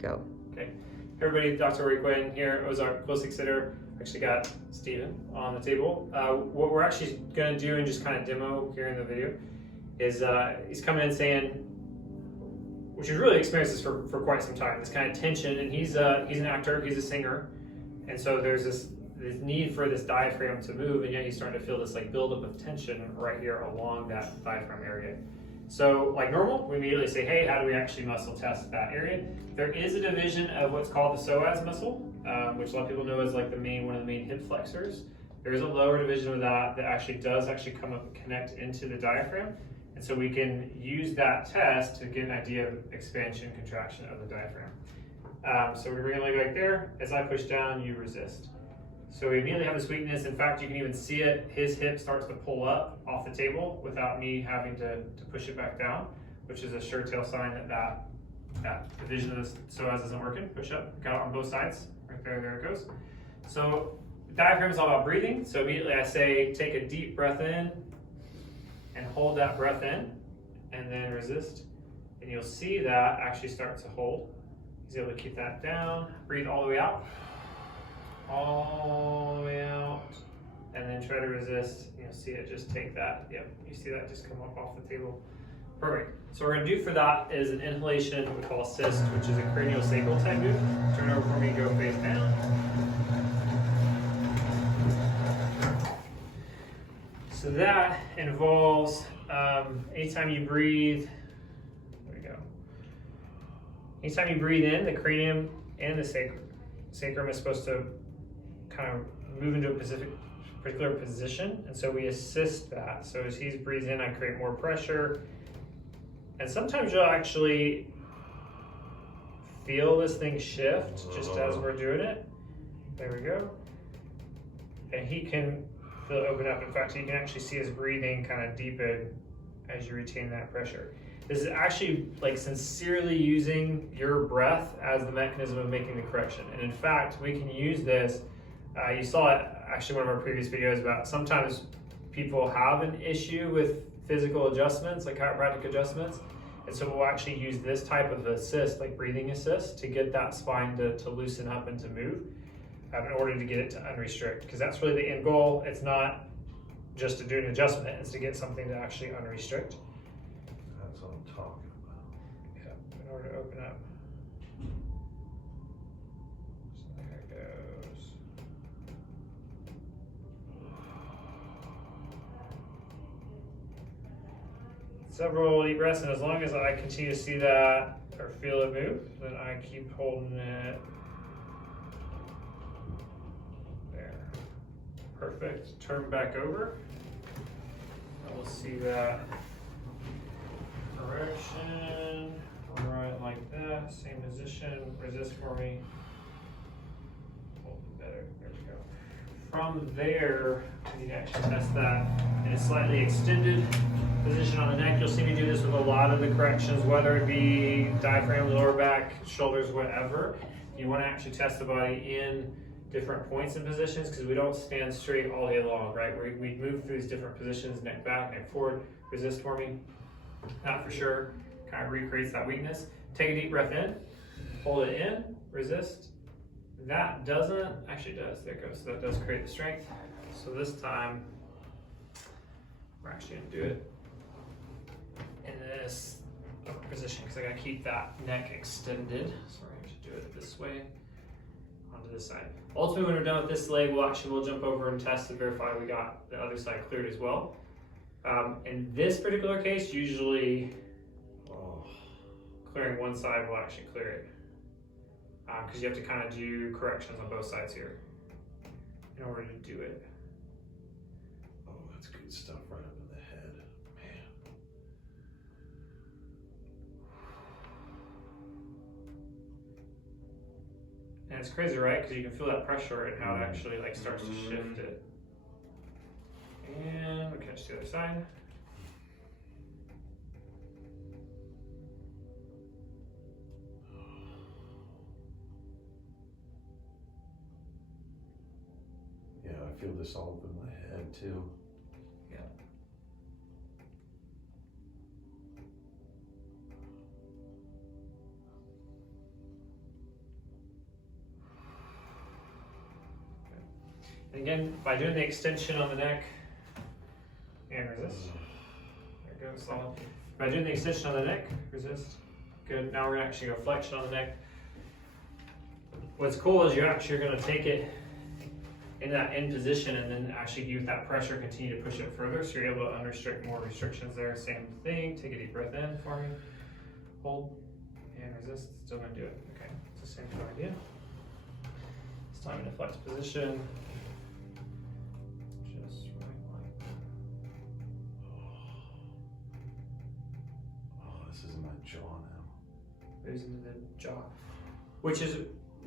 Go. Okay. Hey everybody, Dr. Roy Quinn here, Ozark Acoustic Center. Actually got Steven on the table. What we're actually going to do and just kind of demo here in the video is he's coming in saying, which he's really experienced this for quite some time, this kind of tension, and he's an actor, he's a singer, and so there's this need for this diaphragm to move, and yet he's starting to feel this like buildup of tension right here along that diaphragm area. So like normal, we immediately say, hey, how do we actually muscle test that area? There is a division of what's called the psoas muscle, which a lot of people know as like one of the main hip flexors. There is a lower division of that actually does come up and connect into the diaphragm. And so we can use that test to get an idea of expansion, contraction of the diaphragm. So we're gonna leave it right there. As I push down, you resist. So we immediately have this weakness. In fact, you can even see it. His hip starts to pull up off the table without me having to push it back down, which is a sure tell sign that division of the psoas isn't working. Push up, got it on both sides. Right there it goes. So the diaphragm is all about breathing. So immediately I say, take a deep breath in and hold that breath in and then resist. And you'll see that actually start to hold. He's able to keep that down, breathe all the way out. All the way out, and then try to resist. You'll see it just take that. Yep, you see that just come up off the table. Perfect. So what we're gonna do for that is an inhalation we call assist, which is a cranial sacral type move. Turn over for me, go face down. So that involves anytime you breathe. There we go. Anytime you breathe in, the cranium and the sacrum is supposed to kind of move into a particular position, and so we assist that. So as he's breathing in, I create more pressure, and sometimes you'll actually feel this thing shift just as we're doing it. There we go. And he can feel it open up. In fact, you can actually see his breathing kind of deepen as you retain that pressure. This is actually like sincerely using your breath as the mechanism of making the correction. And in fact, we can use this. You saw it actually one of our previous videos about sometimes people have an issue with physical adjustments, like chiropractic adjustments. And so we'll actually use this type of assist, like breathing assist, to get that spine to loosen up and to move in order to get it to unrestrict. Because that's really the end goal. It's not just to do an adjustment, it's to get something to actually unrestrict. That's what I'm talking about. Yeah, in order to open up. So there it goes. Several deep breaths, and as long as I continue to see that or feel it move, then I keep holding it. There. Perfect. Turn back over. We'll see that correction, right like that, same position, resist for me, hold it better, there we go. From there, we can actually test that in a slightly extended position on the neck. You'll see me do this with a lot of the corrections, whether it be diaphragm, lower back, shoulders, whatever. You want to actually test the body in different points and positions, because we don't stand straight all day long, right? We move through these different positions, neck back, neck forward. Resist for me. That for sure kind of recreates that weakness. Take a deep breath in, hold it in, resist. That doesn't, actually does, there it goes. So that does create the strength. So this time, we're actually gonna do it in this upper position, because I gotta keep that neck extended. So we're gonna do it this way. Onto this side. Ultimately, when we're done with this leg, we'll jump over and test to verify we got the other side cleared as well. In this particular case, usually clearing one side will actually clear it, because you have to kind of do corrections on both sides here in order to do it. Oh, that's good stuff right up in the head, man. And it's crazy, right? Because you can feel that pressure and how it actually like starts to shift it. And we'll catch the other side. Yeah, I feel this all up in my head too. Yeah. And again, by doing the extension on the neck and resist. There it goes, solid. By doing the extension on the neck, resist. Good. Now we're gonna actually go flexion on the neck. What's cool is you're actually gonna take it in that end position and then actually use that pressure, continue to push it further, so you're able to unrestrict more restrictions there. Same thing. Take a deep breath in for me. Hold and resist. Still gonna do it. Okay, it's the same kind of idea. It's time in a flex position. Just right like that. Oh, this is in my jaw now. Goes into the jaw, which is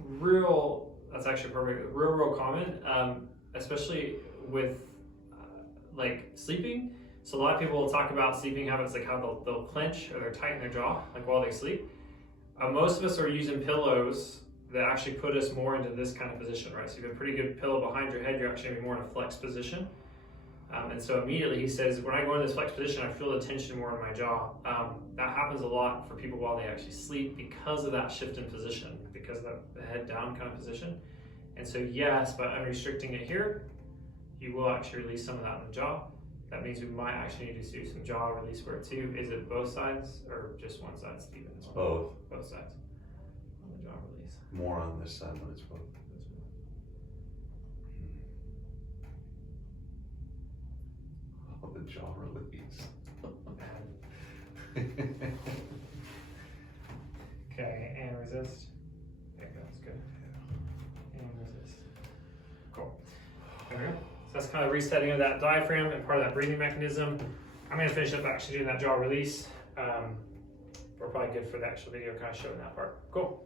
real. That's actually perfect. Real common, especially with like sleeping. So a lot of people will talk about sleeping habits, like how they'll clench or they're tight in their jaw, like while they sleep. Most of us are using pillows that actually put us more into this kind of position, right? So you have a pretty good pillow behind your head, you're actually gonna be more in a flex position. And so immediately he says, when I go into this flex position, I feel the tension more in my jaw. That happens a lot for people while they actually sleep because of that shift in position, because of the head down kind of position. And so yes, by unrestricting it here, you will actually release some of that in the jaw. That means we might actually need to do some jaw release work too. Is it both sides or just one side, Stephen? It's both. Both sides on the jaw release. More on this side, but it's both. Oh, the jaw release. Okay, and resist. There you go, that's good. And resist. Cool. There we go. So that's kind of resetting of that diaphragm and part of that breathing mechanism. I'm going to finish up actually doing that jaw release. We're probably good for the actual video, kind of showing that part. Cool.